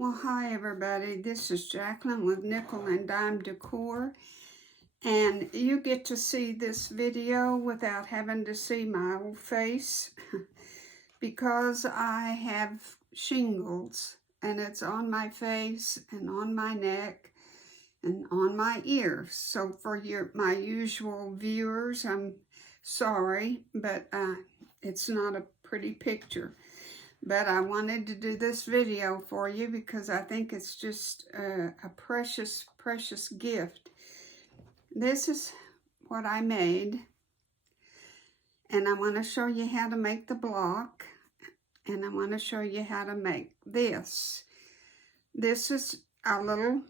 Well, hi everybody. This is Jacqueline with Nickel and Dime Decor, and you get to see this video without having to see my old face because I have shingles, and it's on my face and on my neck and on my ears. So for my usual viewers, I'm sorry, but it's not a pretty picture. But I wanted to do this video for you because I think it's just a precious, precious gift. This is what I made, and I want to show you how to make the block, and I want to show you how to make this. This is a little,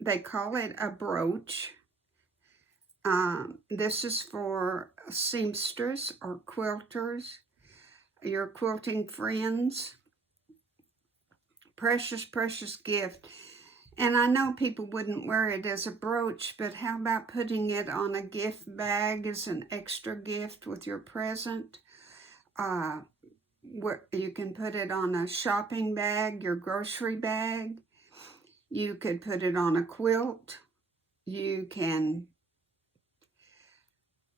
they call it a brooch. This is for seamstress or quilters, your quilting friends. Precious, precious gift. And I know people wouldn't wear it as a brooch, but how about putting it on a gift bag as an extra gift with your present? You can put it on a shopping bag, your grocery bag. You could put it on a quilt. You can,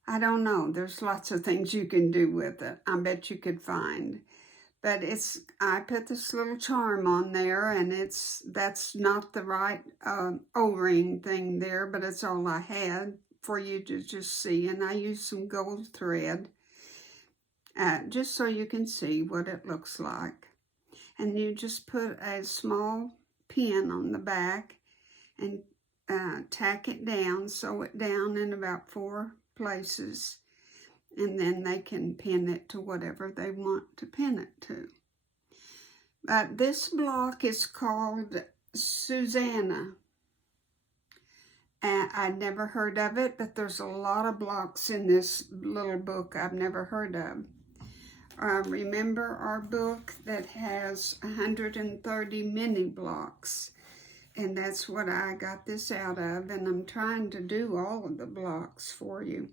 I don't know, there's lots of things you can do with it. I bet you could find. But I put this little charm on there, and that's not the right O-ring thing there, but it's all I had for you to just see. And I used some gold thread just so you can see what it looks like. And you just put a small pin on the back and tack it down, sew it down in about 4 places. And then they can pin it to whatever they want to pin it to. But this block is called Suzannah. I'd never heard of it, but there's a lot of blocks in this little book I've never heard of. Remember our book that has 130 mini blocks? And that's what I got this out of, and I'm trying to do all of the blocks for you.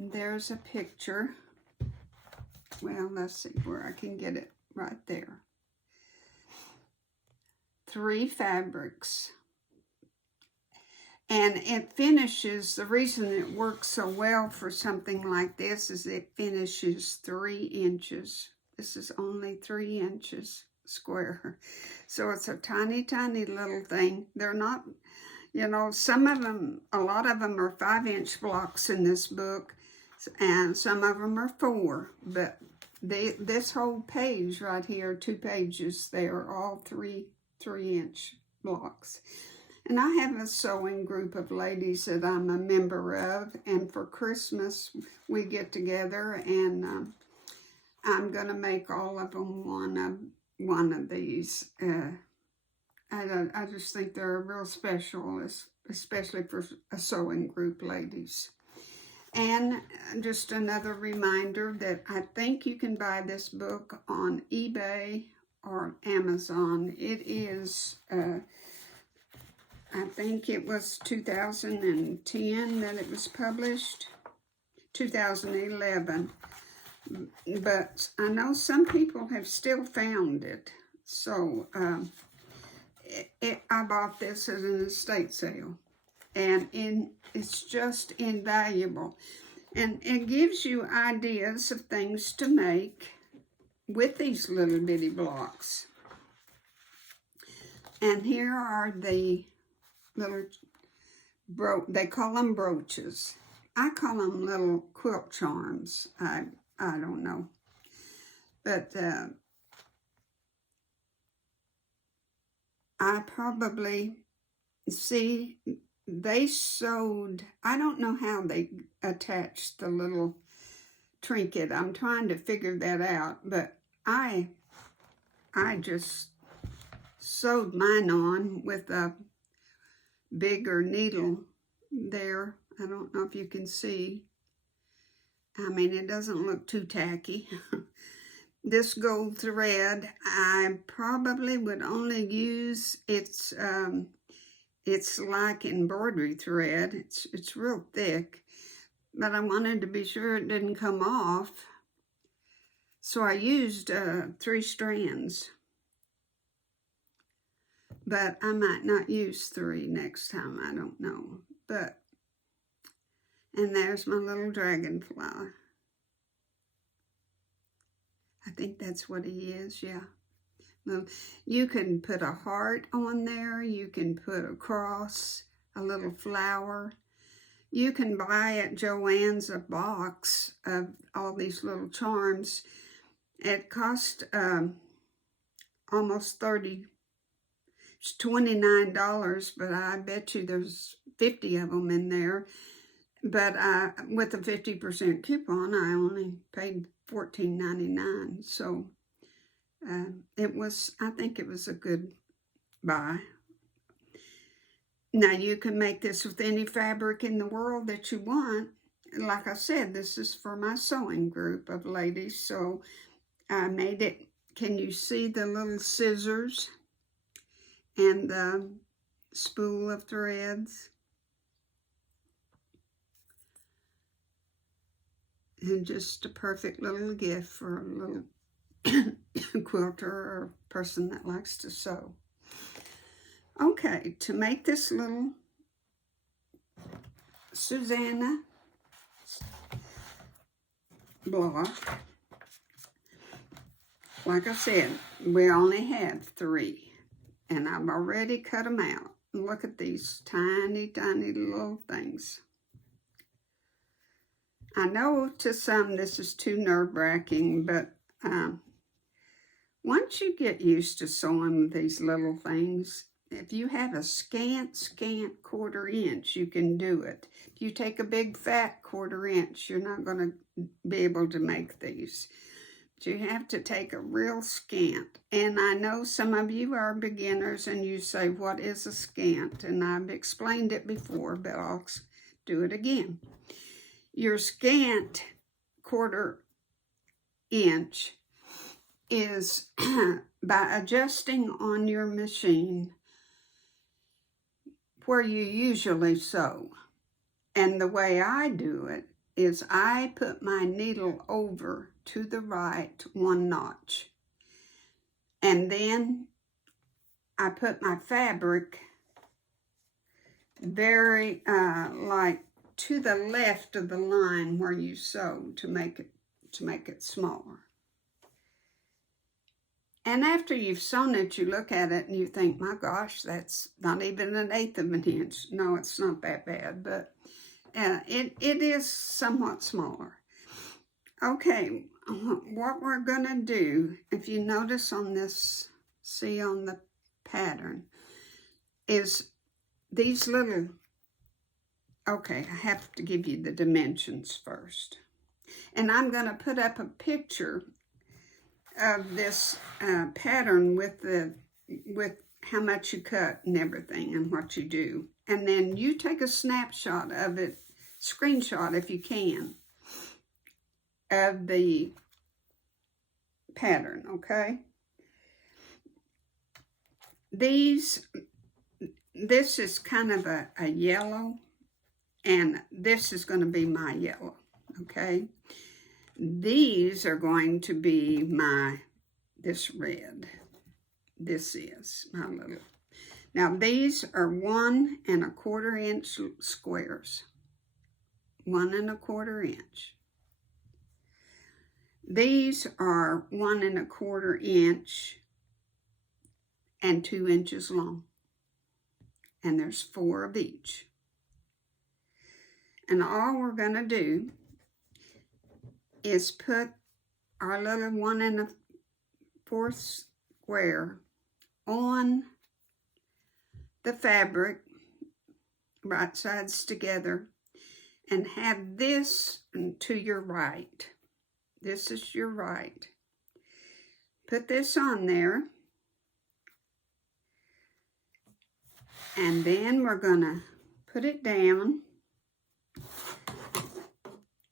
There's a picture. Well, let's see where I can get it right there. 3 fabrics. And it finishes, the reason it works so well for something like this is it finishes 3 inches. This is only 3 inches square. So it's a tiny, tiny little thing. They're not, you know, some of them, a lot of them are 5-inch blocks in this book. And some of them are 4, but this whole page right here, 2 pages, they are all 3-inch blocks. And I have a sewing group of ladies that I'm a member of, and for Christmas we get together, and I'm gonna make all of them one of these. I just think they're real special, especially for a sewing group, ladies. And just another reminder that I think you can buy this book on eBay or Amazon. It is, I think it was 2010 that it was published, 2011. But I know some people have still found it. So I bought this as an estate sale. And it's just invaluable. And it gives you ideas of things to make with these little bitty blocks. And here are the little, they call them brooches. I call them little quilt charms. I don't know. But I probably see... They sewed, I don't know how they attached the little trinket. I'm trying to figure that out, but I just sewed mine on with a bigger needle there. I don't know if you can see. I mean, it doesn't look too tacky. This gold thread, I probably would only use it's like embroidery thread. It's real thick, but I wanted to be sure it didn't come off. So I used 3 strands, but I might not use 3 next time, I don't know. But, and there's my little dragonfly. I think that's what he is, yeah. Well, you can put a heart on there, you can put a cross, a little flower. You can buy at Joann's a box of all these little charms. It cost almost $30. It's $29, but I bet you there's 50 of them in there. But with a 50% coupon, I only paid $14.99. So I think it was a good buy. Now you can make this with any fabric in the world that you want. Like I said, this is for my sewing group of ladies. So I made it. Can you see the little scissors and the spool of threads? And just a perfect little gift for a little quilter or person that likes to sew. Okay, to make this little Suzannah block, like I said, we only had 3, and I've already cut them out. Look at these tiny, tiny little things. I know to some this is too nerve-wracking, but once you get used to sewing these little things, if you have a scant 1/4 inch, you can do it. If you take a big fat 1/4 inch, you're not going to be able to make these. But you have to take a real scant. And I know some of you are beginners and you say, what is a scant? And I've explained it before, but I'll do it again. Your scant 1/4 inch is by adjusting on your machine where you usually sew. And the way I do it is I put my needle over to the right 1 notch. And then I put my fabric very like to the left of the line where you sew to make it smaller. And after you've sewn it, you look at it and you think, my gosh, that's not even 1/8 of an inch. No, it's not that bad, but it is somewhat smaller. Okay, what we're gonna do, if you notice on this, see on the pattern, is these little, okay, I have to give you the dimensions first. And I'm gonna put up a picture of this pattern with how much you cut and everything and what you do. And then you take a snapshot of it, screenshot if you can, of the pattern, okay? This is kind of a yellow, and this is going to be my yellow, okay? These are going to be this red. This is my little. Now these are 1 1/4 inch squares. 1 1/4 inch. These are 1 1/4 inch and 2 inches long. And there's 4 of each. And all we're gonna do is put our little 1 1/4 square on the fabric, right sides together, and have this to your right. This is your right. Put this on there, and then we're gonna put it down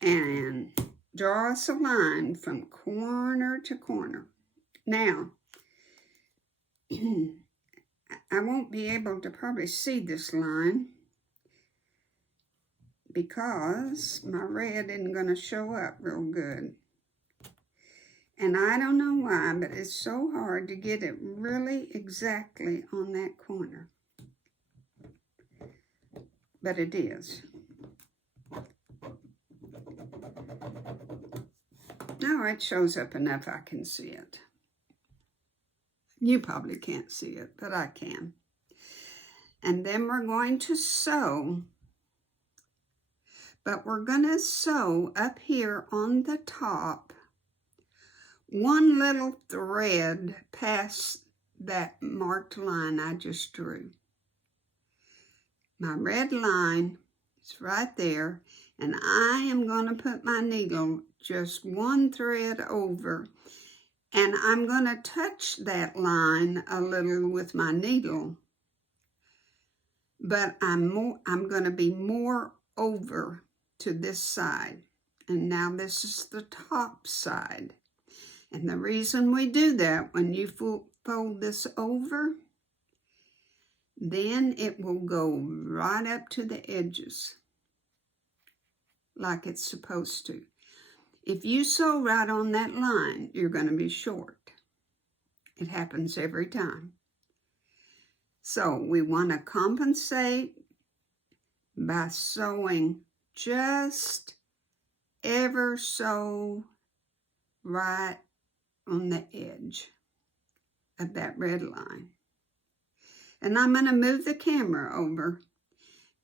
and draw us a line from corner to corner. Now, I won't be able to probably see this line because my red isn't going to show up real good. And I don't know why, but it's so hard to get it really exactly on that corner. But it is. Now it shows up enough I can see it. You probably can't see it, but I can. And then we're going to sew, but we're going to sew up here on the top one little thread past that marked line I just drew. My red line is right there, and I am going to put my needle just one thread over, and I'm going to touch that line a little with my needle, but I'm going to be more over to this side. And now this is the top side. And the reason we do that, when you fold this over, then it will go right up to the edges like it's supposed to. If you sew right on that line, you're going to be short. It happens every time. So we want to compensate by sewing just ever so right on the edge of that red line. And I'm going to move the camera over,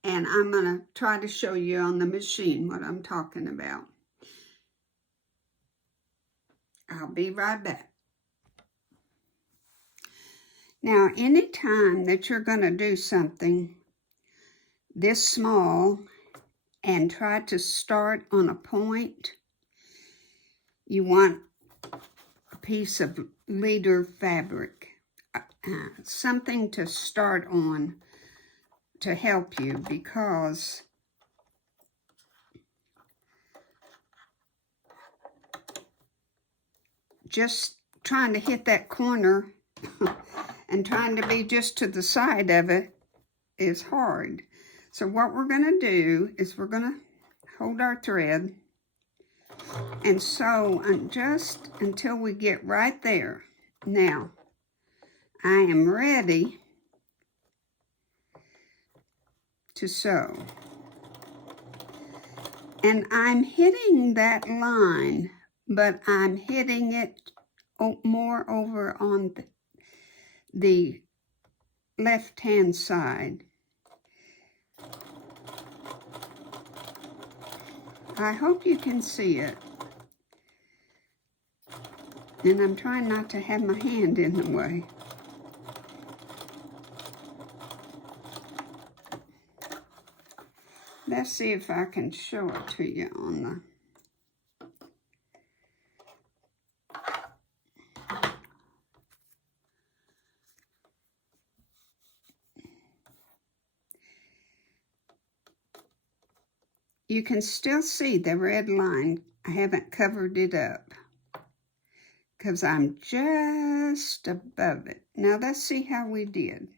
and I'm going to try to show you on the machine what I'm talking about. I'll be right back. Now, anytime that you're going to do something this small and try to start on a point, you want a piece of leader fabric, something to start on to help you, because just trying to hit that corner and trying to be just to the side of it is hard. So what we're going to do is we're going to hold our thread and sew just until we get right there. Now, I am ready to sew. And I'm hitting that line, but I'm hitting it more over on the left-hand side. I hope you can see it. And I'm trying not to have my hand in the way. Let's see if I can show it to you on the... You can still see the red line. I haven't covered it up because I'm just above it. Now let's see how we did.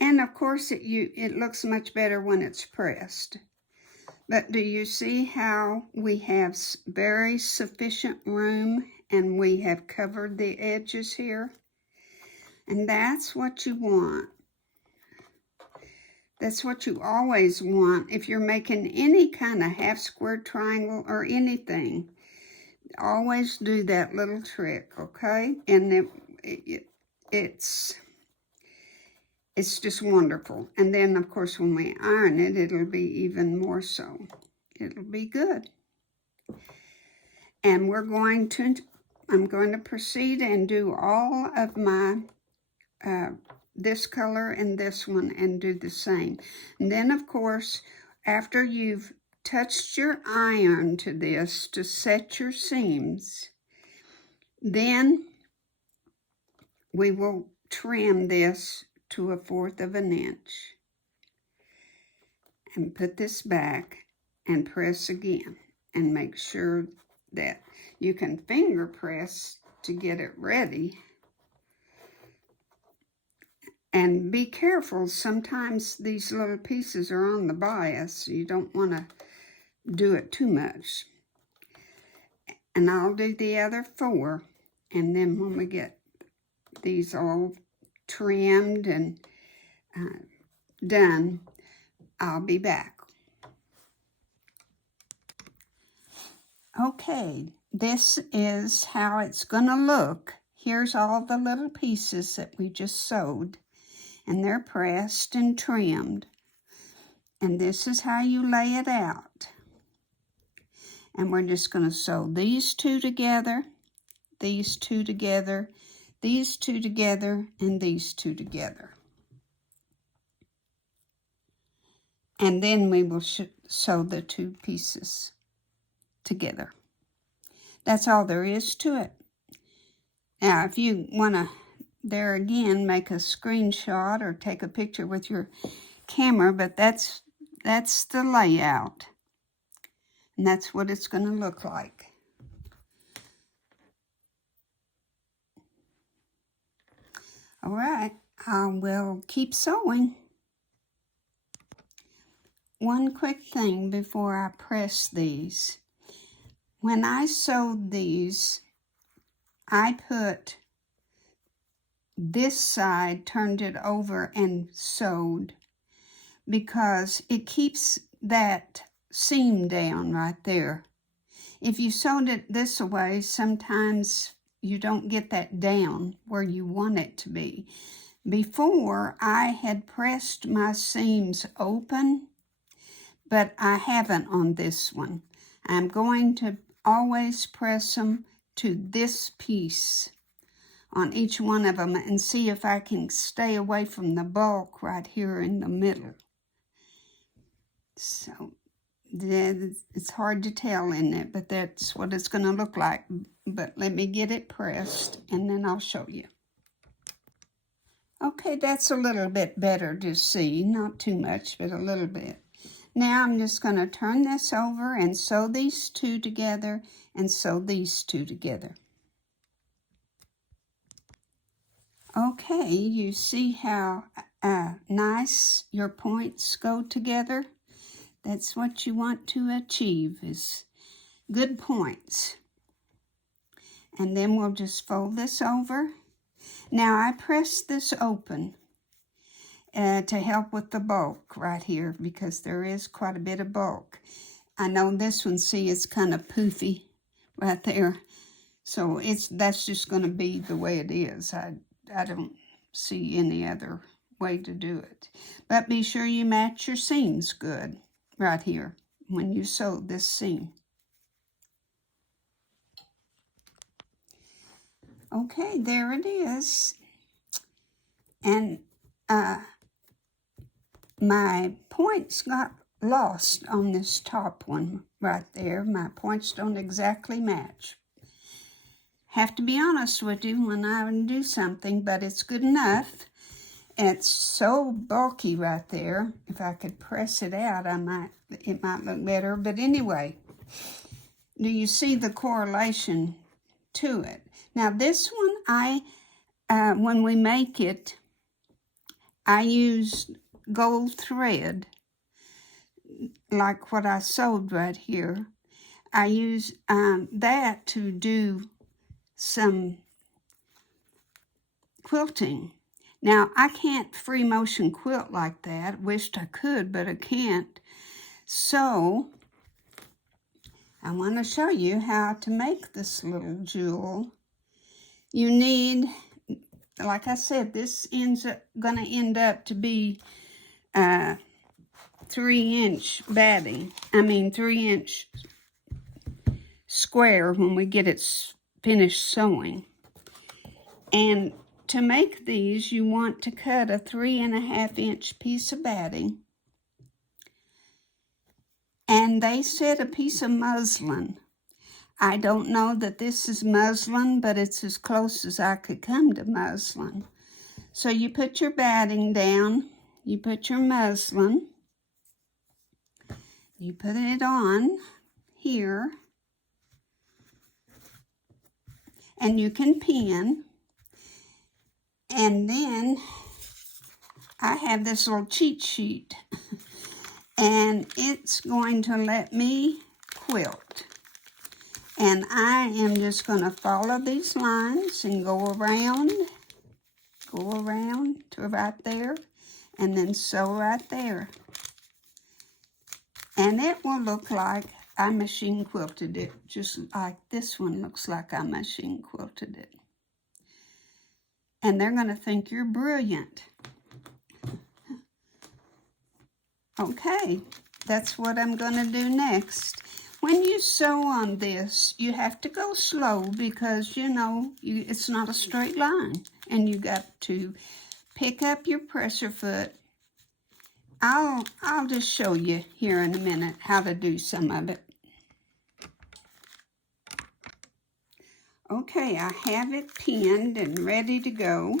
And of course it looks much better when it's pressed. But do you see how we have very sufficient room and we have covered the edges here? And that's what you want. That's what you always want if you're making any kind of half square triangle or anything. Always do that little trick, okay? And it's just wonderful. And then, of course, when we iron it, it'll be even more so. It'll be good. And I'm going to proceed and do all of my this color and this one and do the same. And then, of course, after you've touched your iron to this to set your seams, then we will trim this to 1/4 of an inch and put this back and press again, and make sure that you can finger press to get it ready. And be careful, sometimes these little pieces are on the bias, so you don't want to do it too much. And I'll do the other 4. And then when we get these all trimmed and done, I'll be back. Okay, this is how it's going to look. Here's all the little pieces that we just sewed, and they're pressed and trimmed. And this is how you lay it out. And we're just going to sew these 2 together, these 2 together, these 2 together, and these 2 together. And then we will sew the 2 pieces together. That's all there is to it. Now, if you want to, there again, make a screenshot or take a picture with your camera, but that's the layout. And that's what it's going to look like. All right, I will keep sewing. One quick thing before I press these. When I sewed these, I put this side, turned it over and sewed, because it keeps that seam down right there. If you sewed it this way, sometimes you don't get that down where you want it to be. Before, I had pressed my seams open, but I haven't on this one. I'm going to always press them to this piece on each one of them and see if I can stay away from the bulk right here in the middle. So it's hard to tell in it, but that's what it's going to look like. But let me get it pressed and then I'll show you. Okay, that's a little bit better to see. Not too much, but a little bit. Now I'm just going to turn this over and sew these 2 together and sew these 2 together. Okay, you see how nice your points go together? That's what you want to achieve, is good points. And then we'll just fold this over. Now I press this open to help with the bulk right here, because there is quite a bit of bulk. I know this one, see, it's kind of poofy right there. So that's just going to be the way it is. I don't see any other way to do it. But be sure you match your seams good right here when you sew this seam. Okay, there it is. And my points got lost on this top one right there. My points don't exactly match. Have to be honest with you when I do something, but it's good enough. It's so bulky right there. If I could press it out, it might look better. But anyway, do you see the correlation to it? Now this one, when we make it, I use gold thread, like what I sewed right here. I use that to do some quilting. Now, I can't free motion quilt like that. Wished I could, but I can't. So, I want to show you how to make this little jewel. You need, like I said, this going to end up to be 3-inch batting. 3-inch square when we get it finished sewing. And to make these, you want to cut a 3.5-inch piece of batting. And they said a piece of muslin. I don't know that this is muslin, but it's as close as I could come to muslin. So you put your batting down, you put your muslin, you put it on here, and you can pin. And then I have this little cheat sheet, and it's going to let me quilt. And I am just going to follow these lines and go around to right there, and then sew right there. And it will look like I machine quilted it, just like this one looks like I machine quilted it. And they're going to think you're brilliant. Okay, that's what I'm going to do next. When you sew on this, you have to go slow because, you know, it's not a straight line. And you got to pick up your presser foot. I'll just show you here in a minute how to do some of it. Okay, I have it pinned and ready to go.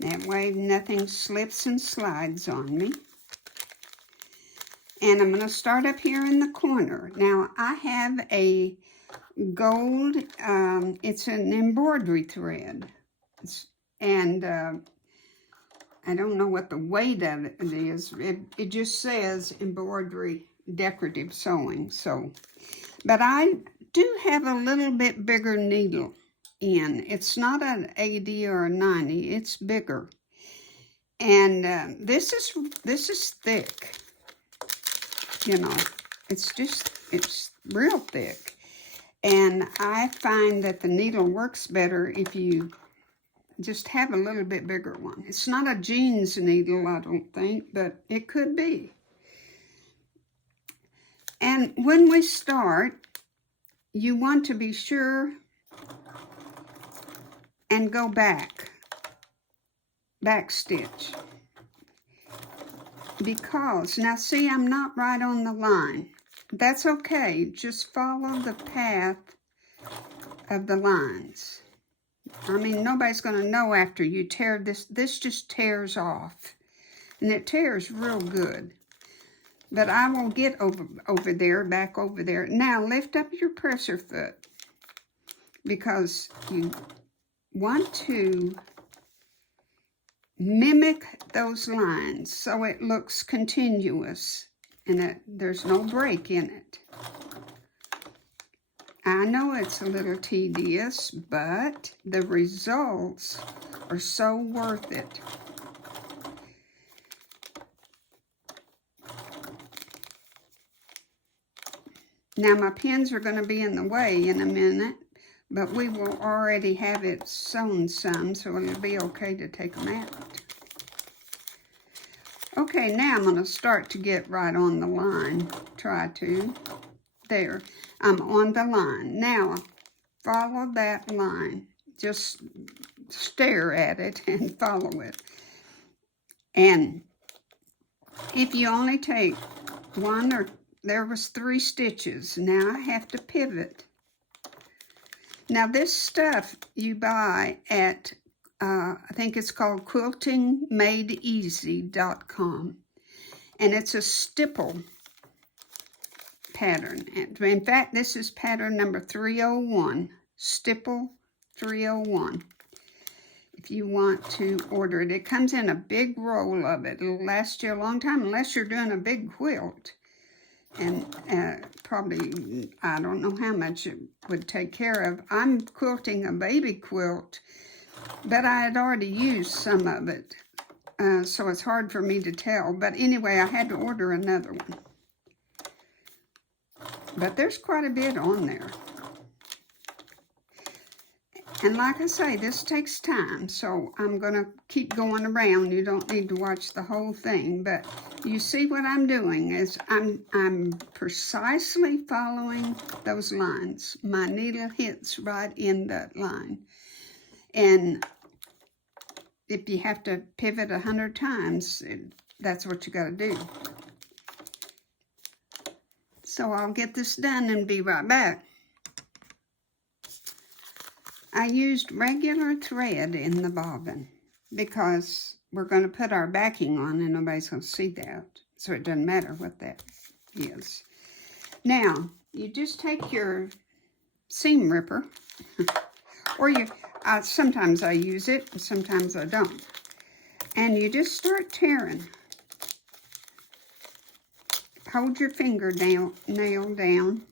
That way nothing slips and slides on me. And I'm going to start up here in the corner. Now, I have a gold, it's an embroidery thread. I don't know what the weight of it is. It just says embroidery decorative sewing. So, but I do have a little bit bigger needle in. It's not an 80 or a 90. It's bigger. And this is thick. You know, it's real thick. And I find that the needle works better if you just have a little bit bigger one. It's not a jeans needle, I don't think, but it could be. And when we start, you want to be sure and go back stitch. Because, now see, I'm not right on the line. That's okay, just follow the path of the lines. I mean, nobody's going to know after you tear this. This just tears off. And it tears real good. But I will get over there, back over there. Now, lift up your presser foot. Because you want to mimic those lines so it looks continuous. And there's no break in it. I know it's a little tedious, but the results are so worth it. Now my pins are going to be in the way in a minute, but we will already have it sewn some, so it'll be okay to take them out. Okay, now I'm going to start to get right on the line. Try to. There. I'm on the line. Now, follow that line. Just stare at it and follow it. And if you only take one or, there was 3 stitches. Now I have to pivot. Now this stuff you buy at, I think it's called quiltingmadeeasy.com. And it's a stipple pattern. In fact, this is pattern number 301, stipple 301. If you want to order it, it comes in a big roll of it. It'll last you a long time unless you're doing a big quilt. And probably, I don't know how much it would take care of. I'm quilting a baby quilt, but I had already used some of it. So it's hard for me to tell. But anyway, I had to order another one. But there's quite a bit on there. And like I say, this takes time, so I'm going to keep going around. You don't need to watch the whole thing, but you see what I'm doing is I'm precisely following those lines. My needle hits right in that line. And if you have to pivot 100 times, that's what you got to do. So I'll get this done and be right back. I used regular thread in the bobbin because we're going to put our backing on and nobody's going to see that. So it doesn't matter what that is. Now, you just take your seam ripper, or sometimes I use it, and sometimes I don't. And you just start tearing. Hold your fingernail down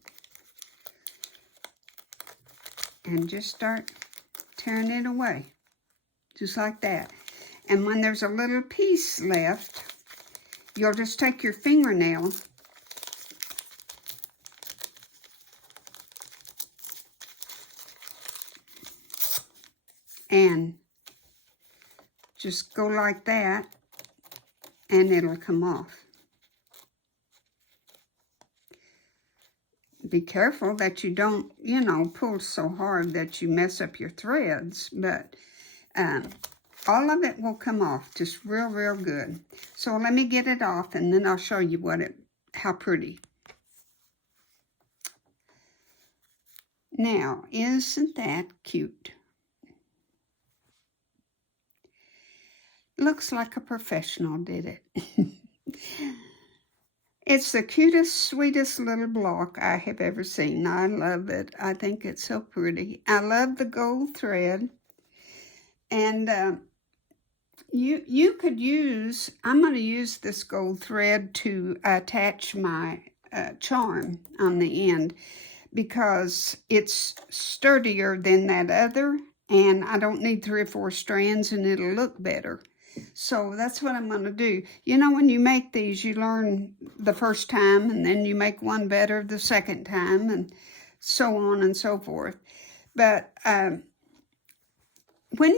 and just start tearing it away, just like that. And when there's a little piece left, you'll just take your fingernail and just go like that, and it'll come off. Be careful that you don't, you know, pull so hard that you mess up your threads, but all of it will come off just real, real good. So let me get it off, and then I'll show you how pretty. Now, isn't that cute? Looks like a professional did it. It's the cutest, sweetest little block I have ever seen. I love it. I think it's so pretty. I love the gold thread. And you could use, I'm going to use this gold thread to attach my charm on the end, because it's sturdier than that other, and I don't need 3 or 4 strands, and it'll look better. So that's what I'm going to do. You know, when you make these, you learn the first time, and then you make one better the second time, and so on and so forth. But when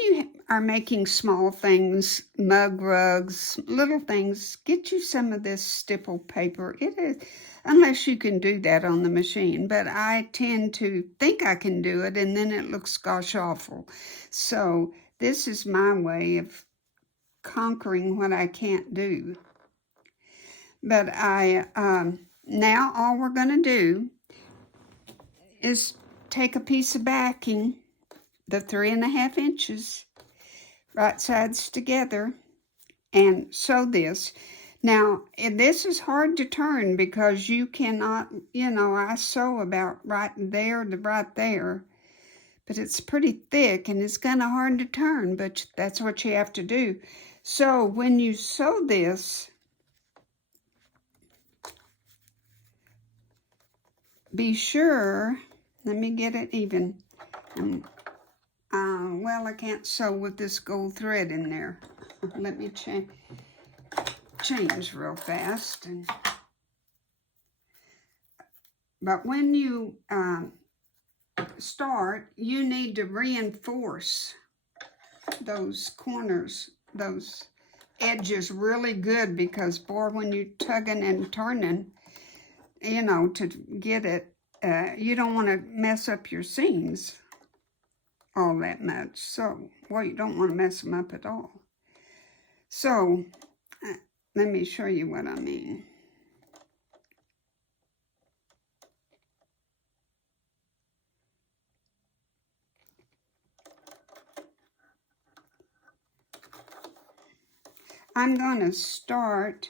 you are making small things, mug rugs, little things, get you some of this stipple paper. It is, unless you can do that on the machine, but I tend to think I can do it, and then it looks gosh awful. So this is my way of conquering what I can't do. But now all we're going to do is take a piece of backing, the 3.5 inches, right sides together, and sew this. Now, this is hard to turn because you cannot, you know, I sew about right there to right there, but it's pretty thick and it's kind of hard to turn, but that's what you have to do. So when you sew this, be sure, let me get it even. Well, I can't sew with this gold thread in there. Let me change real fast. But when you start, you need to reinforce those corners, those edges really good, because boy, when you're tugging and turning, you know, to get it, you don't want to mess up your seams all that much. So, well, you don't want to mess them up at all. So, let me show you what I mean. I'm going to start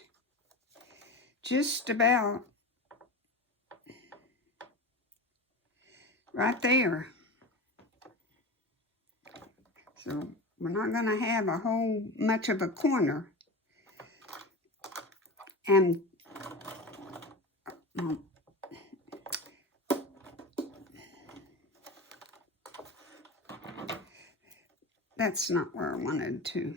just about right there. So we're not going to have a whole much of a corner. And that's not where I wanted to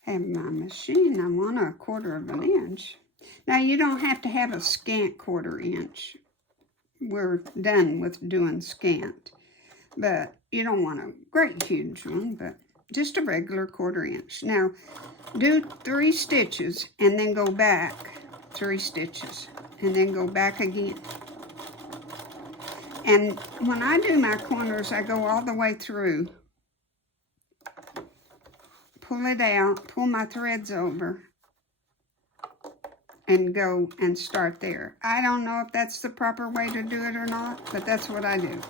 have my machine. I want a 1/4 inch. Now, you don't have to have a scant 1/4 inch. We're done with doing scant. But you don't want a great huge one, but just a regular 1/4 inch. Now, do 3 stitches and then go back 3 stitches and then go back again. And when I do my corners, I go all the way through, pull it out, pull my threads over, and go and start there. I don't know if that's the proper way to do it or not, but that's what I do,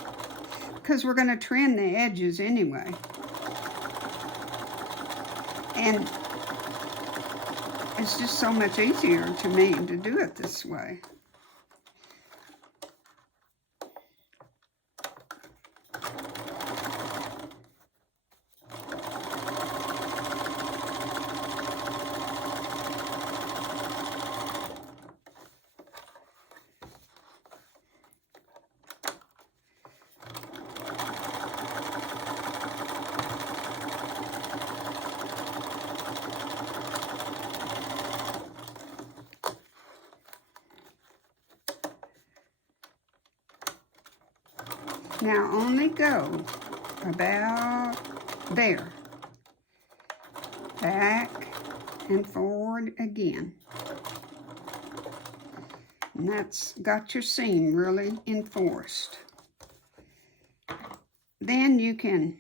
because we're going to trim the edges anyway. And it's just so much easier to me to do it this way. Now only go about there. Back and forward again. And that's got your seam really enforced. Then you can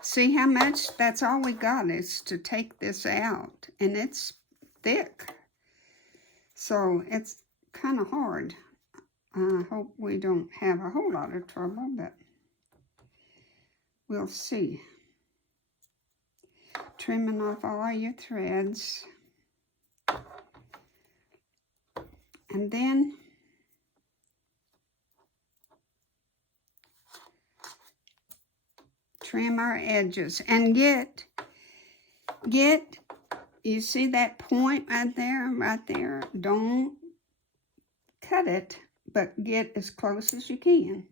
see how much, that's all we got is to take this out. And it's thick. So it's kind of hard. I hope we don't have a whole lot of trouble, but we'll see. Trimming off all your threads. And then trim our edges and get, you see that point right there? Don't cut it, but get as close as you can.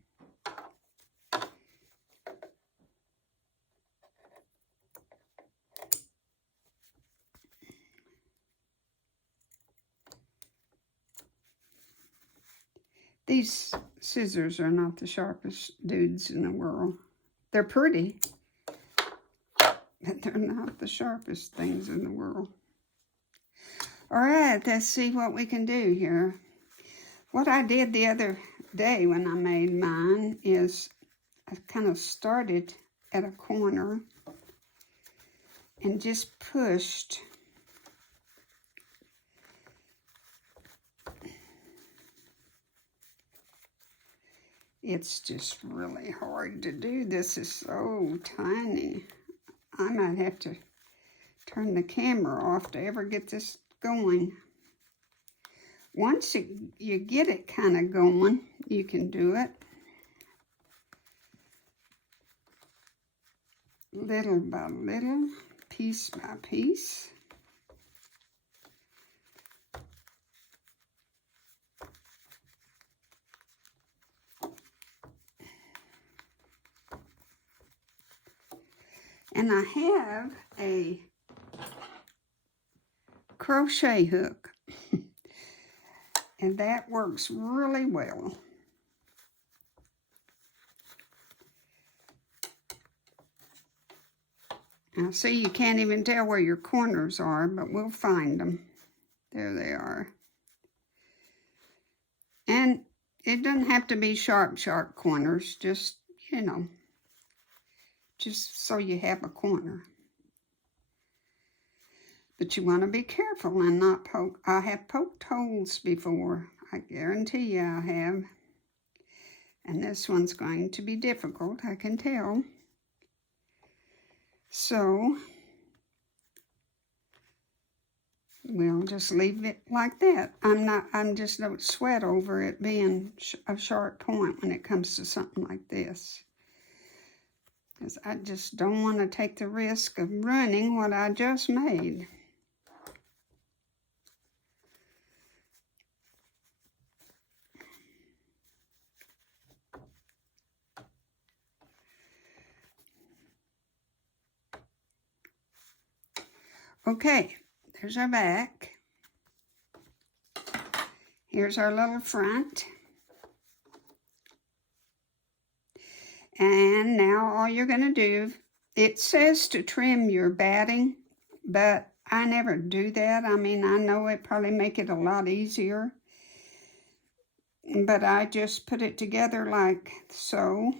These scissors are not the sharpest dudes in the world. They're pretty, but they're not the sharpest things in the world. All right, let's see what we can do here. What I did the other day when I made mine is I kind of started at a corner and just pushed It's just really hard to do. This is so tiny. I might have to turn the camera off to ever get this going. Once you get it kind of going, you can do it. Little by little, piece by piece. And I have a crochet hook, and that works really well. Now see, you can't even tell where your corners are, but we'll find them. There they are. And it doesn't have to be sharp corners, just, you know, just so you have a corner. But you want to be careful and not poke. I have poked holes before. I guarantee you I have. And this one's going to be difficult, I can tell. So we'll just leave it like that. I'm just don't sweat over it being a sharp point when it comes to something like this. Because I just don't want to take the risk of ruining what I just made. Okay, there's our back. Here's our little front. And now all you're going to do, it says to trim your batting, but I never do that. I mean, I know it probably make it a lot easier, but I just put it together like so.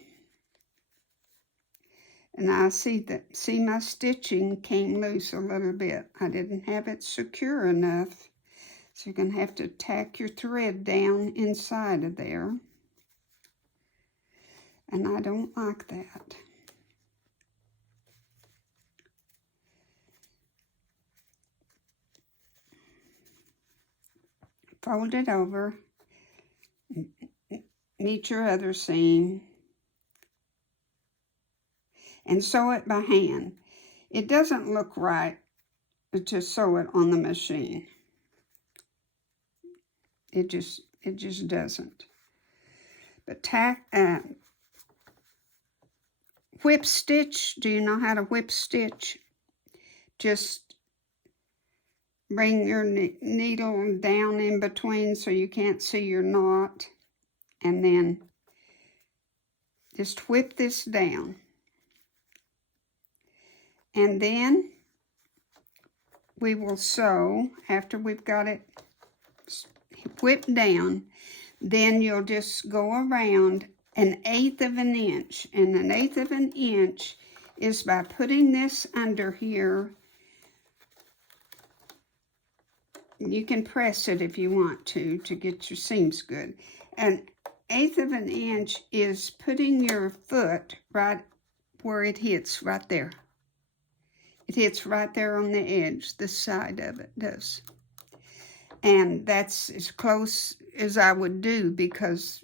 And I see my stitching came loose a little bit. I didn't have it secure enough. So you're going to have to tack your thread down inside of there. And I don't like that. Fold it over. Meet your other seam. And sew it by hand. It doesn't look right to sew it on the machine. It just doesn't. But whip stitch. Do you know how to whip stitch? Just bring your needle down in between so you can't see your knot, and then Just whip this down. And then we will sew after we've got it whipped down. Then you'll just go around 1/8 of an inch. And 1/8 of an inch is by putting this under here. You can press it if you want to get your seams good. 1/8 of an inch is putting your foot right where it hits, right there. It hits right there on the edge, the side of it does. And that's as close as I would do because,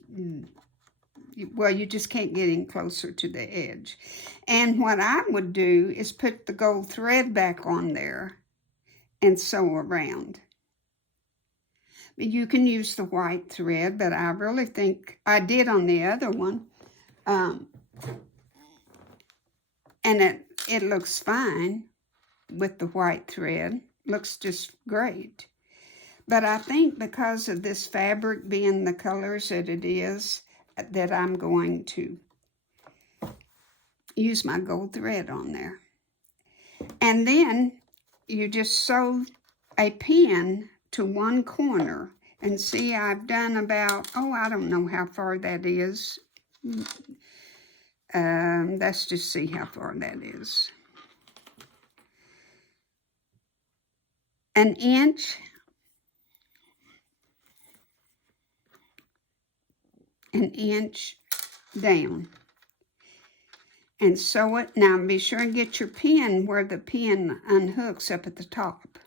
well, you just can't get any closer to the edge. And what I would do is put the gold thread back on there and sew around. You can use the white thread, but I really think I did on the other one. And it looks fine with the white thread. Looks just great. But I think because of this fabric being the colors that it is, that I'm going to use my gold thread on there. And then you just sew a pin to one corner. And see, I've done about, I don't know how far that is. Let's just see how far that is. 1 inch. 1 inch down. And sew it. Now be sure and get your pin where the pin unhooks up at the top.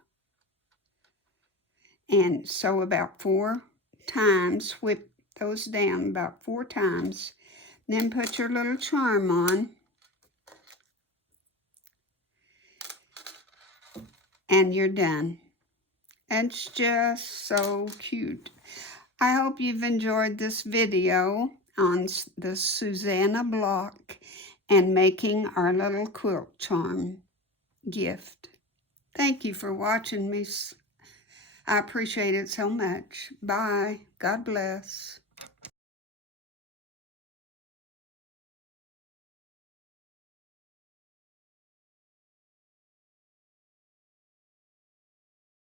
And sew about 4 times. Whip those down about 4 times. Then put your little charm on. And you're done. It's just so cute. I hope you've enjoyed this video on the Suzannah block and making our little quilt charm gift. Thank you for watching me. I appreciate it so much. Bye. God bless.